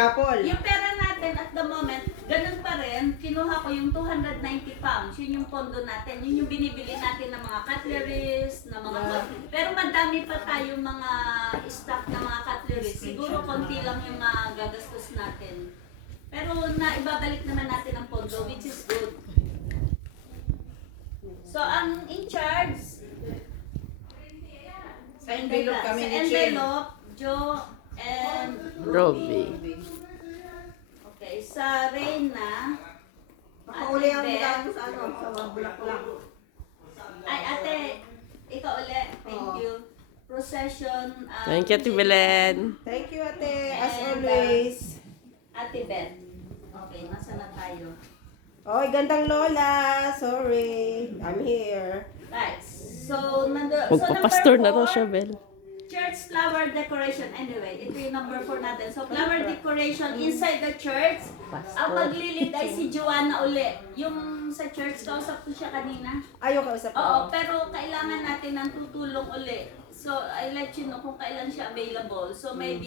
raffle. Yung pera natin at the moment, ganun pa rin. Kinuha ko yung 290 pounds. Yun yung pondo natin. Yun yung binibili natin ng mga cutleries, ng mga... Pero madami pa tayong mga stock na mga cutleries. Siguro konti lang yung gagastos natin. Pero naibabalik naman natin ang pondo, which is good. So, ang in charge... Sa envelope kami Sa ni Chen. envelope, Joe and Robbie. Okay, sa Reyna, Makauli ang Ate mula Beth. sa ano, sa Bulaklak. Ay, ate, ikaw ulit. Thank Oo. you. Procession. Thank you, Ate Belen. Thank you, ate. As And, always. Ate Beth. Okay, nasa na tayo? Oy, gandang lola. Sorry. I'm here. Right. So, Magpapastor na number raw siya, 4, Bel. church flower decoration. Anyway, ito yung number 4 natin. So, flower decoration inside the church. Ang maglilid ay si Joanna uli. Yung sa church, kausap ko siya kanina. Ayaw kausap ko. Oo, pero kailangan natin ng tutulong uli. So, I'll let you know kung kailan siya available. So, maybe